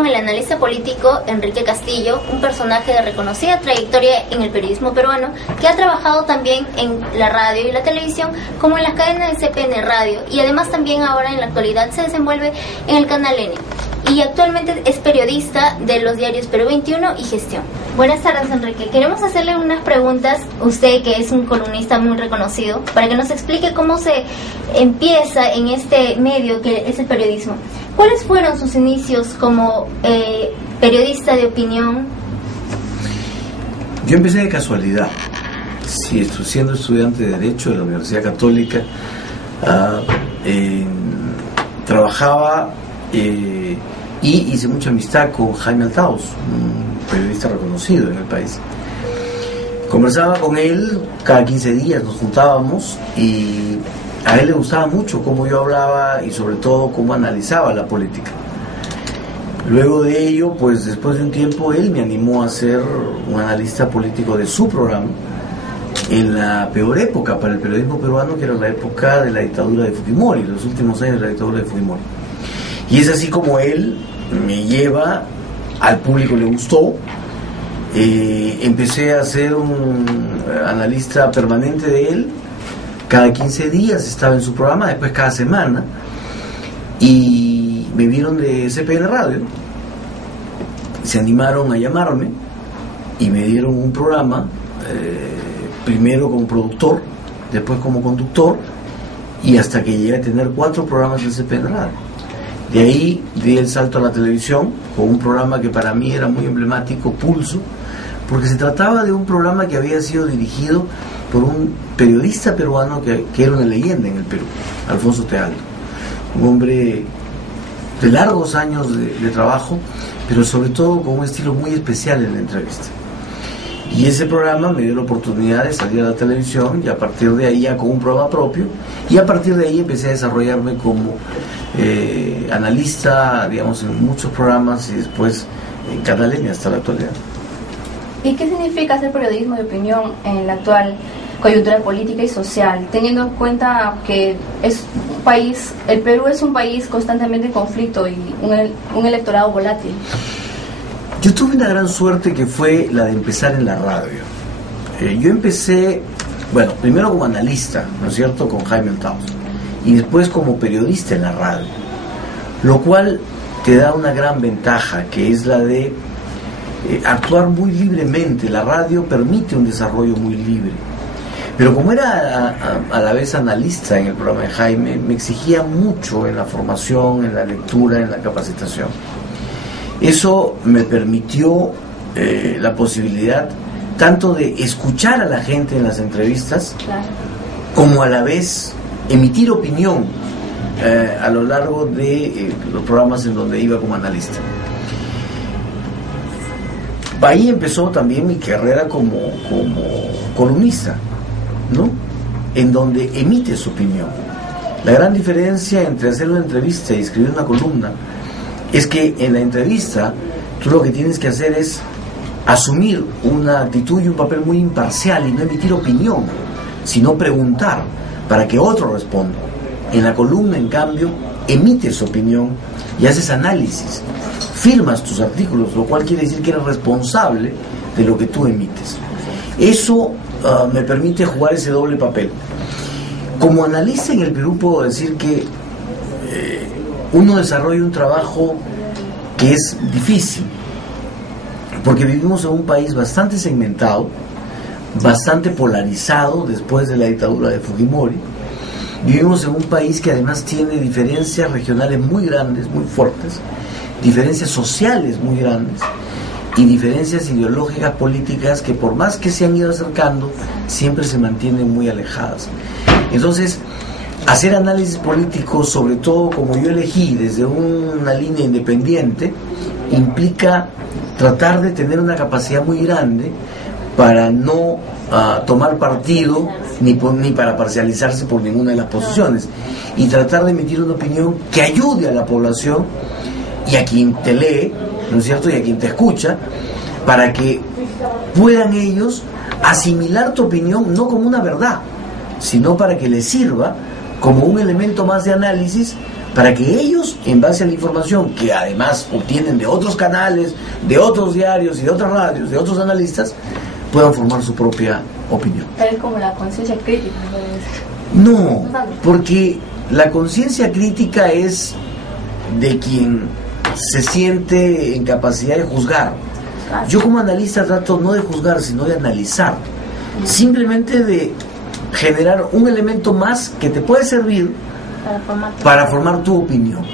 con el analista político Enrique Castillo, un personaje de reconocida trayectoria en el periodismo peruano, que ha trabajado también en la radio y la televisión, como en las cadenas de CPN Radio, y además también ahora en la actualidad se desenvuelve en el Canal N. Y actualmente es periodista de los diarios Perú 21 y Gestión. Buenas tardes, Enrique. Queremos hacerle unas preguntas, usted que es un columnista muy reconocido, para que nos explique cómo se empieza en este medio que es el periodismo. ¿Cuáles fueron sus inicios como periodista de opinión? Yo empecé de casualidad, siendo estudiante de Derecho de la Universidad Católica. Trabajaba y hice mucha amistad con Jaime Altaos, un periodista reconocido en el país. Conversaba con él cada 15 días, nos juntábamos, y a él le gustaba mucho cómo yo hablaba y sobre todo cómo analizaba la política. Luego de ello, pues después de un tiempo, él me animó a ser un analista político de su programa en la peor época para el periodismo peruano, que era la época de la dictadura de Fujimori, los últimos años de la dictadura de Fujimori. Y es así como él me lleva, al público le gustó, empecé a ser un analista permanente de él, cada 15 días estaba en su programa, después cada semana, y me vieron de CPN Radio, se animaron a llamarme y me dieron un programa, primero como productor, después como conductor, y hasta que llegué a tener 4 programas en CPN Radio. De ahí di el salto a la televisión con un programa que para mí era muy emblemático, Pulso, porque se trataba de un programa que había sido dirigido por un periodista peruano que era una leyenda en el Perú, Alfonso Tealdo, un hombre de largos años de trabajo, pero sobre todo con un estilo muy especial en la entrevista. Y ese programa me dio la oportunidad de salir a la televisión, y a partir de ahí ya con un programa propio, y a partir de ahí empecé a desarrollarme como analista, digamos, en muchos programas, y después en Canal N hasta la actualidad. ¿Y qué significa hacer periodismo de opinión en la actual coyuntura política y social, teniendo en cuenta que es un país, el Perú es un país constantemente en conflicto y un electorado volátil? Yo tuve una gran suerte que fue la de empezar en la radio. Yo empecé, bueno, primero como analista, ¿no es cierto?, con Jaime Altaos, y después como periodista en la radio, lo cual te da una gran ventaja, que es la de actuar muy libremente. La radio permite un desarrollo muy libre, pero como era a la vez analista en el programa de Jaime, me exigía mucho en la formación, en la lectura, en la capacitación. Eso me permitió la posibilidad tanto de escuchar a la gente en las entrevistas, claro, como a la vez emitir opinión a lo largo de los programas en donde iba como analista. Ahí empezó también mi carrera como columnista, ¿no?, en donde emite su opinión. La gran diferencia entre hacer una entrevista y escribir una columna es que en la entrevista tú lo que tienes que hacer es asumir una actitud y un papel muy imparcial y no emitir opinión, sino preguntar para que otro responda. En la columna, en cambio, emites opinión y haces análisis, firmas tus artículos, lo cual quiere decir que eres responsable de lo que tú emites. Eso me permite jugar ese doble papel. Como analista en el Perú puedo decir que uno desarrolla un trabajo que es difícil, porque vivimos en un país bastante segmentado, bastante polarizado después de la dictadura de Fujimori. Vivimos en un país que además tiene diferencias regionales muy grandes, muy fuertes, diferencias sociales muy grandes y diferencias ideológicas políticas que, por más que se han ido acercando, siempre se mantienen muy alejadas. Entonces, hacer análisis político, sobre todo como yo elegí, desde una línea independiente, implica tratar de tener una capacidad muy grande para no tomar partido ni para parcializarse por ninguna de las posiciones, y tratar de emitir una opinión que ayude a la población y a quien te lee, ¿no es cierto?, y a quien te escucha, para que puedan ellos asimilar tu opinión no como una verdad, sino para que les sirva como un elemento más de análisis para que ellos, en base a la información que además obtienen de otros canales, de otros diarios y de otras radios, de otros analistas, puedan formar su propia opinión. Es como la conciencia crítica. No, porque la conciencia crítica es de quien se siente en capacidad de juzgar. Yo como analista trato no de juzgar, sino de analizar. Simplemente de generar un elemento más que te puede servir para formar tu opinión.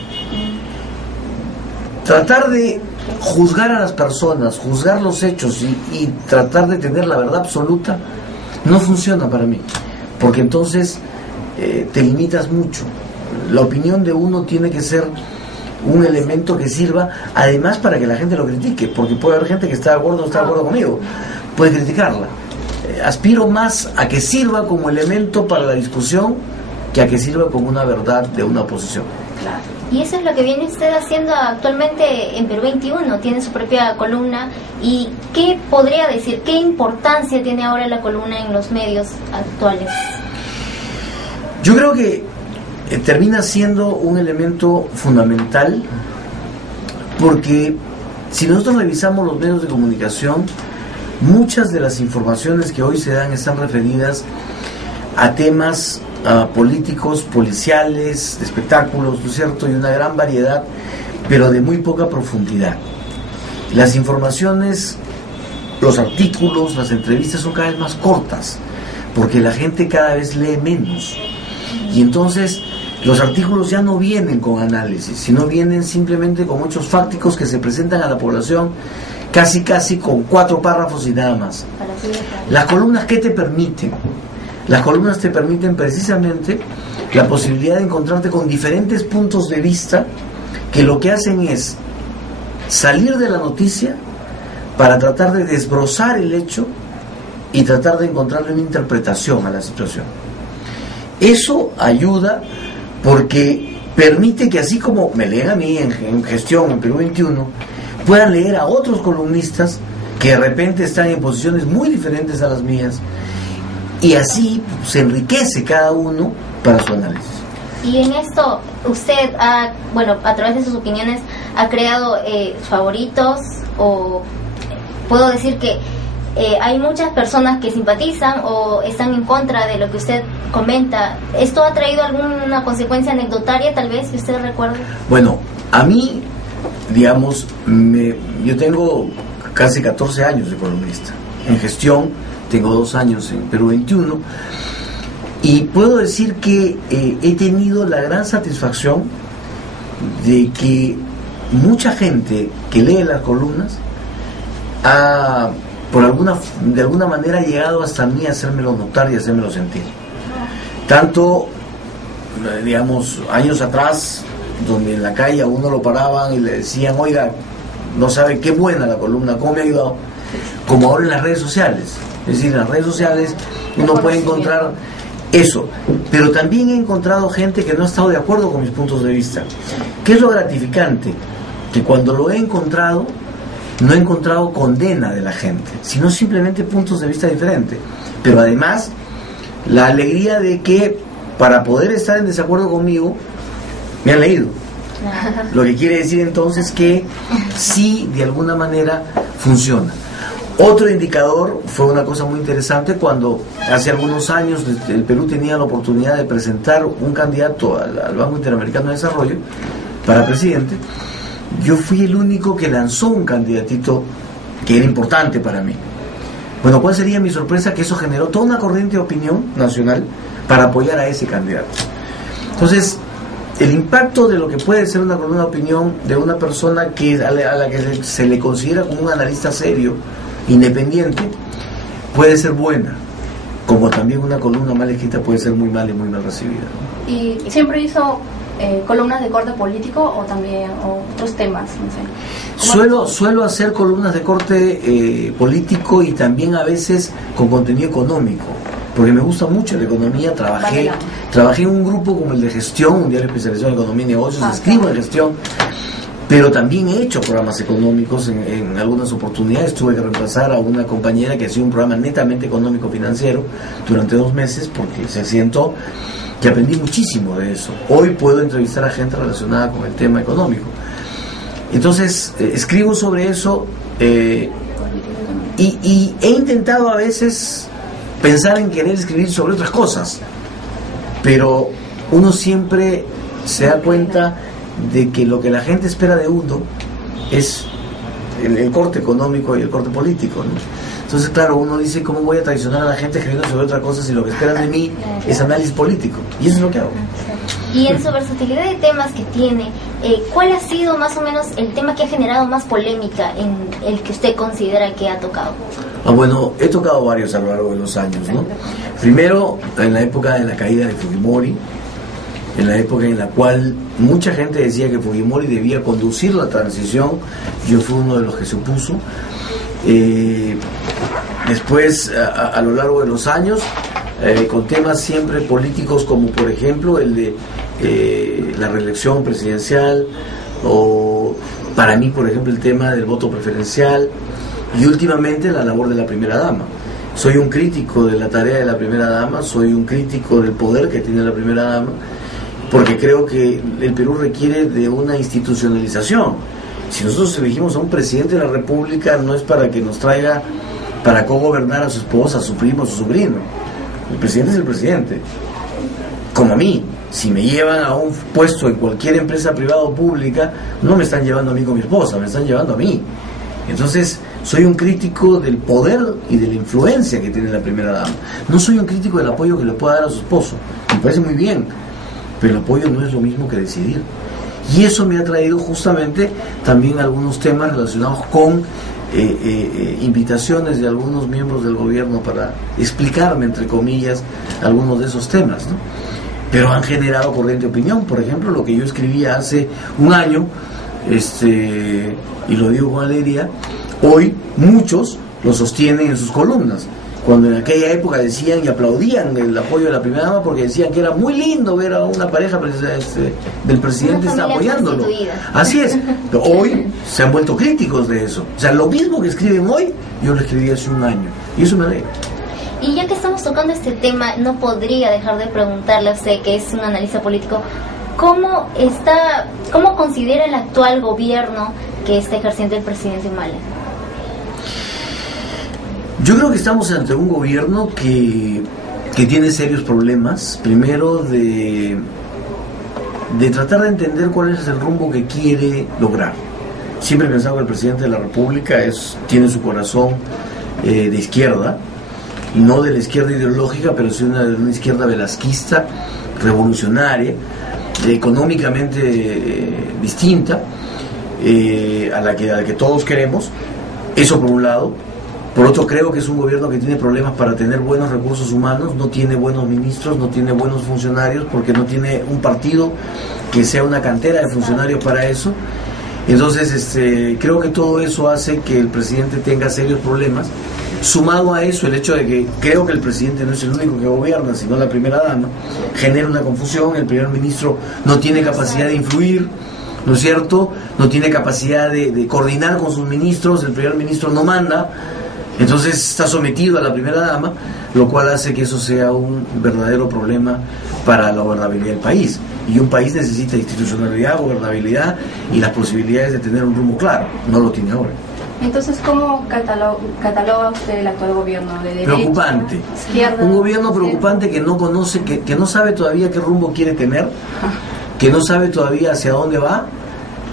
Tratar de juzgar a las personas, juzgar los hechos y tratar de tener la verdad absoluta no funciona para mí, porque entonces te limitas mucho. La opinión de uno tiene que ser un elemento que sirva además para que la gente lo critique, porque puede haber gente que está de acuerdo o no está de acuerdo conmigo, puede criticarla. Aspiro más a que sirva como elemento para la discusión que a que sirva como una verdad de una posición. Claro. Y eso es lo que viene usted haciendo actualmente en Perú 21, tiene su propia columna. ¿Y qué podría decir, qué importancia tiene ahora la columna en los medios actuales? Yo creo que termina siendo un elemento fundamental, porque si nosotros revisamos los medios de comunicación, muchas de las informaciones que hoy se dan están referidas a temas políticos, policiales, de espectáculos, ¿no es cierto? Y una gran variedad, pero de muy poca profundidad. Las informaciones, los artículos, las entrevistas son cada vez más cortas, porque la gente cada vez lee menos. Y entonces los artículos ya no vienen con análisis, sino vienen simplemente con hechos fácticos que se presentan a la población casi con 4 párrafos y nada más. Las columnas, ¿qué te permiten? Las columnas te permiten precisamente la posibilidad de encontrarte con diferentes puntos de vista que lo que hacen es salir de la noticia para tratar de desbrozar el hecho y tratar de encontrarle una interpretación a la situación. Eso ayuda porque permite que, así como me leen a mí en gestión en Perú 21, puedan leer a otros columnistas que de repente están en posiciones muy diferentes a las mías, y así se enriquece cada uno para su análisis. Y en esto usted ha, a través de sus opiniones ha creado favoritos, o puedo decir que hay muchas personas que simpatizan o están en contra de lo que usted comenta. ¿Esto ha traído alguna consecuencia anecdotaria tal vez que usted recuerde? Bueno, a mí, digamos, yo tengo casi 14 años de columnista en gestión. Tengo 2 años en Perú 21 y puedo decir que he tenido la gran satisfacción de que mucha gente que lee las columnas ha, de alguna manera, llegado hasta mí a hacérmelo notar y hacérmelo sentir. Tanto, digamos, años atrás, donde en la calle a uno lo paraban y le decían, oiga, no sabe qué buena la columna, cómo me ha ayudado, como ahora en las redes sociales. Es decir, en las redes sociales uno puede encontrar eso, pero también he encontrado gente que no ha estado de acuerdo con mis puntos de vista. ¿Qué es lo gratificante? Que cuando lo he encontrado, no he encontrado condena de la gente, sino simplemente puntos de vista diferentes. Pero además, la alegría de que para poder estar en desacuerdo conmigo, me han leído. Lo que quiere decir entonces que sí, de alguna manera, funciona. Otro indicador fue una cosa muy interesante cuando hace algunos años el Perú tenía la oportunidad de presentar un candidato al Banco Interamericano de Desarrollo para presidente. Yo fui el único que lanzó un candidatito que era importante para mí. Bueno, ¿cuál sería mi sorpresa? Que eso generó toda una corriente de opinión nacional para apoyar a ese candidato. Entonces, el impacto de lo que puede ser una opinión de una persona a la que se le considera como un analista serio, independiente, puede ser buena, como también una columna mal escrita puede ser muy mal y muy mal recibida. ¿Y siempre hizo columnas de corte político o también otros temas? No sé. Suelo hacer columnas de corte político y también a veces con contenido económico, porque me gusta mucho la economía. Trabajé en un grupo como el de gestión, un diario especializado en economía y negocios, escribo en gestión, pero también he hecho programas económicos. En algunas oportunidades tuve que reemplazar a una compañera que hacía un programa netamente económico-financiero durante 2 meses porque se accidentó, que aprendí muchísimo de eso. Hoy puedo entrevistar a gente relacionada con el tema económico. Entonces, escribo sobre eso y he intentado a veces pensar en querer escribir sobre otras cosas, pero uno siempre se da cuenta de que lo que la gente espera de uno es el corte económico y el corte político, ¿no? Entonces, claro, uno dice, ¿cómo voy a traicionar a la gente escribiendo sobre otra cosa si lo que esperan de mí es análisis político? Y eso es lo que hago. Y en su versatilidad de temas que tiene, ¿cuál ha sido más o menos el tema que ha generado más polémica en el que usted considera que ha tocado? Bueno, he tocado varios a lo largo de los años, ¿no? Primero, en la época de la caída de Fujimori, en la época en la cual mucha gente decía que Fujimori debía conducir la transición, yo fui uno de los que se opuso. Después, a lo largo de los años, con temas siempre políticos, como por ejemplo el de la reelección presidencial, o para mí, por ejemplo, el tema del voto preferencial, y últimamente la labor de la primera dama. Soy un crítico de la tarea de la primera dama, soy un crítico del poder que tiene la primera dama, porque creo que el Perú requiere de una institucionalización. Si nosotros elegimos a un presidente de la República, no es para que nos traiga para cogobernar a su esposa, a su primo, a su sobrino. El presidente es el presidente. Como a mí, si me llevan a un puesto en cualquier empresa privada o pública, no me están llevando a mí con mi esposa, me están llevando a mí. Entonces, soy un crítico del poder y de la influencia que tiene la primera dama. No soy un crítico del apoyo que le pueda dar a su esposo. Me parece muy bien, pero el apoyo no es lo mismo que decidir. Y eso me ha traído justamente también algunos temas relacionados con invitaciones de algunos miembros del gobierno para explicarme, entre comillas, algunos de esos temas, ¿no? Pero han generado corriente opinión. Por ejemplo, lo que yo escribía hace un año, y lo digo con alegría, hoy muchos lo sostienen en sus columnas, cuando en aquella época decían y aplaudían el apoyo de la primera dama porque decían que era muy lindo ver a una pareja del presidente está apoyándolo. Así es, pero hoy se han vuelto críticos de eso. O sea, lo mismo que escriben hoy, yo lo escribí hace un año, y eso me alegra. Y ya que estamos tocando este tema, no podría dejar de preguntarle a usted, que es un analista político, ¿cómo considera el actual gobierno que está ejerciendo el presidente Humala? Yo creo que estamos ante un gobierno que tiene serios problemas. Primero, de tratar de entender cuál es el rumbo que quiere lograr. Siempre he pensado que el presidente de la República tiene su corazón de izquierda, no de la izquierda ideológica, pero sí de una izquierda velasquista, revolucionaria, económicamente distinta a la que todos queremos. Eso por un lado. Por otro, creo que es un gobierno que tiene problemas para tener buenos recursos humanos, no tiene buenos ministros, no tiene buenos funcionarios, porque no tiene un partido que sea una cantera de funcionarios para eso. Entonces, creo que todo eso hace que el presidente tenga serios problemas. Sumado a eso, el hecho de que creo que el presidente no es el único que gobierna, sino la primera dama, genera una confusión. El primer ministro no tiene capacidad de influir, ¿no es cierto? No tiene capacidad de coordinar con sus ministros, el primer ministro no manda. Entonces está sometido a la primera dama, lo cual hace que eso sea un verdadero problema para la gobernabilidad del país. Y un país necesita institucionalidad, gobernabilidad y las posibilidades de tener un rumbo claro. No lo tiene ahora. Entonces, ¿cómo cataloga usted el actual gobierno? ¿De derecha, preocupante. Izquierda? Un gobierno preocupante que no conoce, que no sabe todavía qué rumbo quiere tener, que no sabe todavía hacia dónde va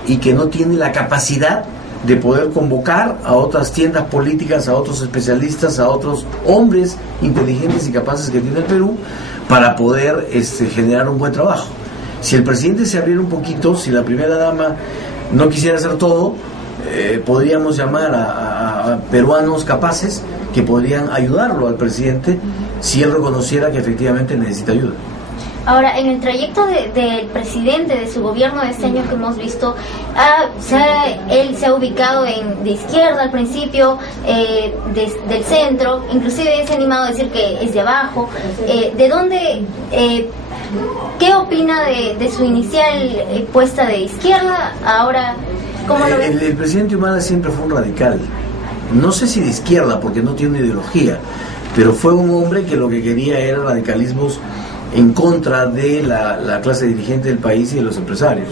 y que no tiene la capacidad de poder convocar a otras tiendas políticas, a otros especialistas, a otros hombres inteligentes y capaces que tiene el Perú para poder generar un buen trabajo. Si el presidente se abriera un poquito, si la primera dama no quisiera hacer todo, podríamos llamar a peruanos capaces que podrían ayudarlo al presidente si él reconociera que efectivamente necesita ayuda. Ahora, en el trayecto del presidente, de su gobierno de este año que hemos visto, él se ha ubicado de izquierda al principio, del centro, inclusive se ha animado a decir que es de abajo. ¿De dónde, qué opina de su inicial puesta de izquierda? Ahora ¿Cómo lo ves? El presidente Humala siempre fue un radical. No sé si de izquierda, porque no tiene ideología, pero fue un hombre que lo que quería era radicalismos en contra de la clase dirigente del país y de los empresarios.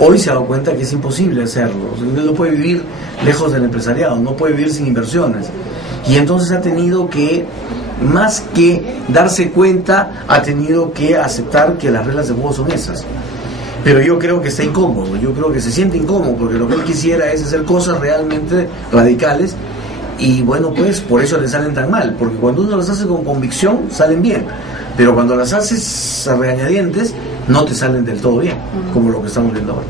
Hoy se ha dado cuenta que es imposible hacerlo. No puede vivir lejos del empresariado, no puede vivir sin inversiones. Y entonces ha tenido que, más que darse cuenta, ha tenido que aceptar que las reglas de juego son esas. Pero yo creo que está incómodo, yo creo que se siente incómodo, porque lo que él quisiera es hacer cosas realmente radicales, y bueno, pues por eso le salen tan mal, porque cuando uno las hace con convicción, salen bien, pero cuando las haces a regañadientes, no te salen del todo bien, como lo que estamos viendo ahora.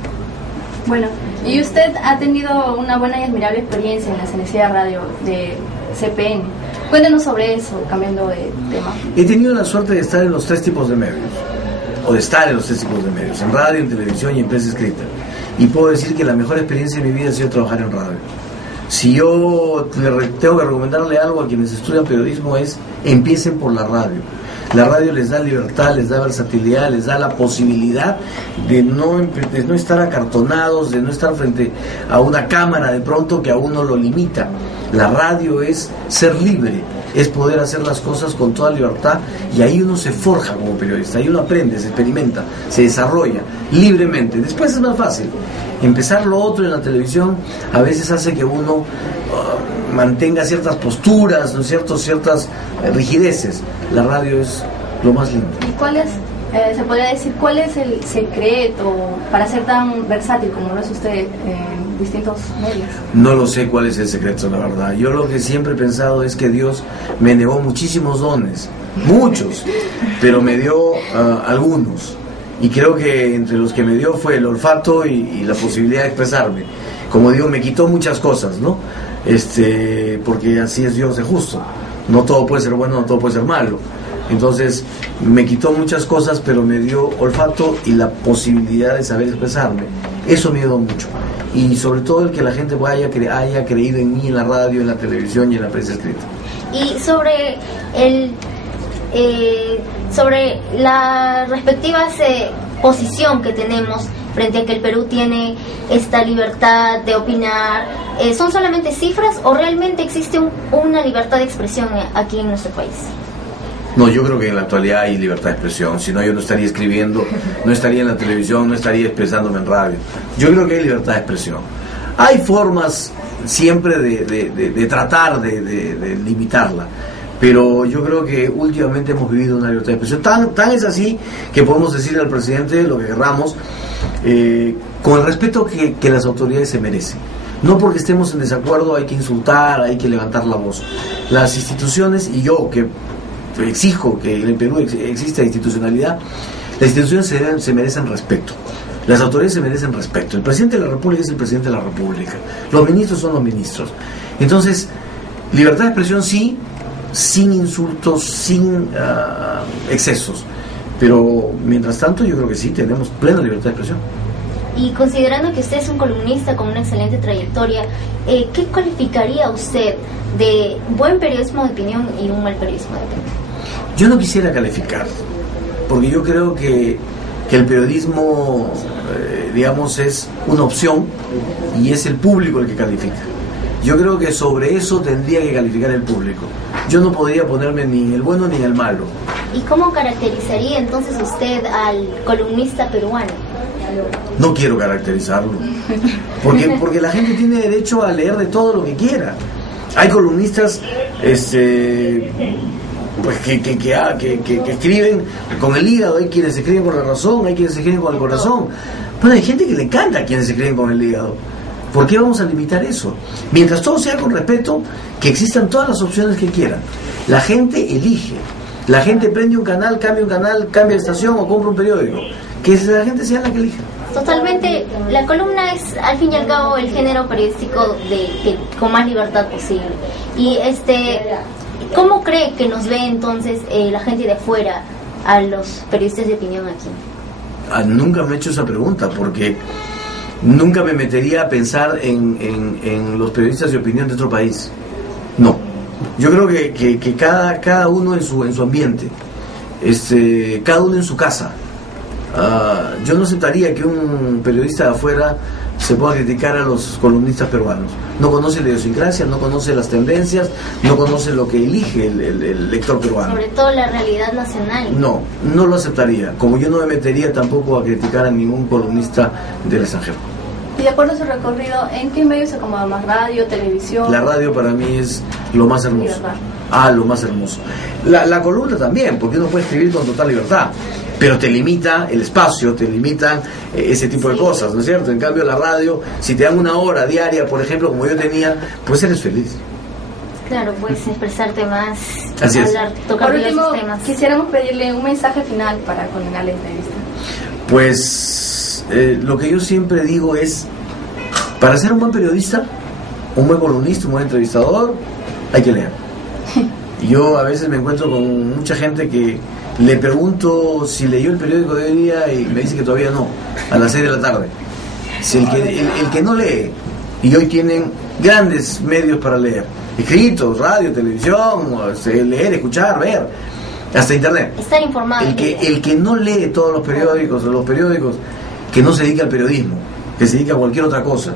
Bueno, y usted ha tenido una buena y admirable experiencia en la Ceneceda Radio de CPN. Cuéntenos sobre eso, cambiando de tema. He tenido la suerte de estar en los 3 tipos de medios, o de estar en los 3 tipos de medios, en radio, en televisión y en prensa escrita. Y puedo decir que la mejor experiencia de mi vida ha sido trabajar en radio. Si yo tengo que recomendarle algo a quienes estudian periodismo, es empiecen por la radio. La radio les da libertad, les da versatilidad, les da la posibilidad de no estar acartonados, de no estar frente a una cámara de pronto que a uno lo limita. La radio es ser libre, es poder hacer las cosas con toda libertad, y ahí uno se forja como periodista, ahí uno aprende, se experimenta, se desarrolla libremente. Después es más fácil. Empezar lo otro en la televisión a veces hace que uno mantenga ciertas posturas, ¿no es cierto?, ciertas rigideces. La radio es lo más lindo. ¿Y cuál es, se podría decir, cuál es el secreto para ser tan versátil como lo es usted en distintos medios? No lo sé cuál es el secreto, la verdad. Yo lo que siempre he pensado es que Dios me negó muchísimos dones, muchos, pero me dio algunos. Y creo que entre los que me dio fue el olfato y la posibilidad de expresarme. Como digo, me quitó muchas cosas, ¿no? Porque así es Dios de justo. No todo puede ser bueno, no todo puede ser malo. Entonces me quitó muchas cosas, pero me dio olfato y la posibilidad de saber expresarme. Eso me ayudó mucho. Y sobre todo el que la gente haya creído en mí en la radio, en la televisión y en la prensa escrita. Y sobre sobre la respectiva posición que tenemos frente a que el Perú tiene esta libertad de opinar, ¿son solamente cifras o realmente existe una libertad de expresión aquí en nuestro país? No, yo creo que en la actualidad hay libertad de expresión. Si no, yo no estaría escribiendo, no estaría en la televisión, no estaría expresándome en radio. Yo creo que hay libertad de expresión. Hay formas siempre de tratar de limitarla, pero yo creo que últimamente hemos vivido una libertad de expresión. Tan es así que podemos decirle al presidente lo que querramos, con el respeto que las autoridades se merecen. No porque estemos en desacuerdo hay que insultar, hay que levantar la voz. Las instituciones, y yo que exijo que en el Perú exista institucionalidad, las instituciones se merecen respeto. Las autoridades se merecen respeto. El presidente de la República es el presidente de la República. Los ministros son los ministros. Entonces, libertad de expresión sí, sin insultos, sin excesos. Pero, mientras tanto, yo creo que sí, tenemos plena libertad de expresión. Y considerando que usted es un columnista con una excelente trayectoria, ¿qué calificaría usted de buen periodismo de opinión y un mal periodismo de opinión? Yo no quisiera calificar, porque yo creo que el periodismo, digamos, es una opción y es el público el que califica. Yo creo que sobre eso tendría que calificar el público. Yo no podría ponerme ni en el bueno ni en el malo. ¿Y cómo caracterizaría entonces usted al columnista peruano? No quiero caracterizarlo, porque la gente tiene derecho a leer de todo lo que quiera. Hay columnistas pues que escriben con el hígado, hay quienes escriben con la razón, hay quienes escriben con el corazón. Bueno, hay gente que le encanta a quienes escriben con el hígado. ¿Por qué vamos a limitar eso? Mientras todo sea con respeto, que existan todas las opciones que quieran. La gente elige. La gente prende un canal, cambia de estación o compra un periódico. Que la gente sea la que elija. Totalmente, la columna es al fin y al cabo el género periodístico con más libertad posible. Y ¿cómo cree que nos ve entonces la gente de afuera a los periodistas de opinión aquí? Nunca me he hecho esa pregunta, porque nunca me metería a pensar en los periodistas de opinión de otro país. No, yo creo que cada uno en su ambiente, cada uno en su casa. Yo no aceptaría que un periodista de afuera se pueda criticar a los columnistas peruanos. No conoce la idiosincrasia, no conoce las tendencias, no conoce lo que elige el lector peruano. Sobre todo la realidad nacional. No, no lo aceptaría. Como yo no me metería tampoco a criticar a ningún columnista del extranjero. Y de acuerdo a su recorrido, ¿en qué medios se acomoda más? ¿Radio, televisión? La radio para mí es lo más hermoso. Libertad. Lo más hermoso. La columna también, porque uno puede escribir con total libertad, pero te limita el espacio, te limitan ese tipo de cosas, ¿no es cierto? En cambio la radio, si te dan una hora diaria, por ejemplo, como yo tenía, pues eres feliz. Claro, puedes expresarte más, Así es. hablar, tocar Por último, diversos temas. quisiéramos pedirle un mensaje final para culminar la entrevista. Pues lo que yo siempre digo es, para ser un buen periodista, un buen columnista, un buen entrevistador, hay que leer. Yo a veces me encuentro con mucha gente que le pregunto si leyó el periódico de hoy día y me dice que todavía no, a las 6 de la tarde. Si el que no lee, y hoy tienen grandes medios para leer, escritos, radio, televisión, leer, escuchar, ver, hasta internet. Estar informado. El que no lee todos los periódicos, o los periódicos, que no se dedica al periodismo, que se dedica a cualquier otra cosa,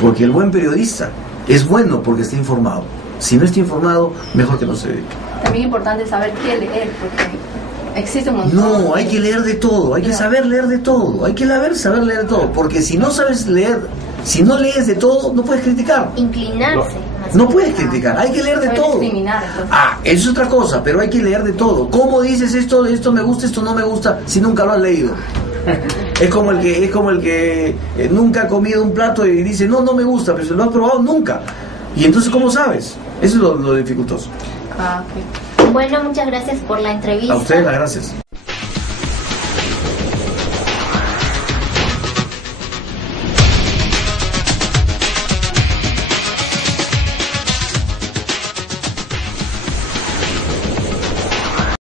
porque el buen periodista es bueno porque está informado. Si no está informado, mejor que no se dedique. También es importante saber qué leer, porque existe un montón. No, hay que leer de todo, hay que saber leer de todo, hay que saber leer de todo, porque si no sabes leer, si no lees de todo, no puedes criticar. Inclinarse. No puedes criticar, hay que leer de Saber todo. discriminar, entonces. Eso es otra cosa, pero hay que leer de todo. ¿Cómo dices esto me gusta, esto no me gusta, si nunca lo has leído? Es como el que nunca ha comido un plato y dice, no me gusta, pero si lo has probado nunca. Y entonces, ¿cómo sabes? Eso es lo dificultoso. Ok. Bueno, muchas gracias por la entrevista. A ustedes las gracias.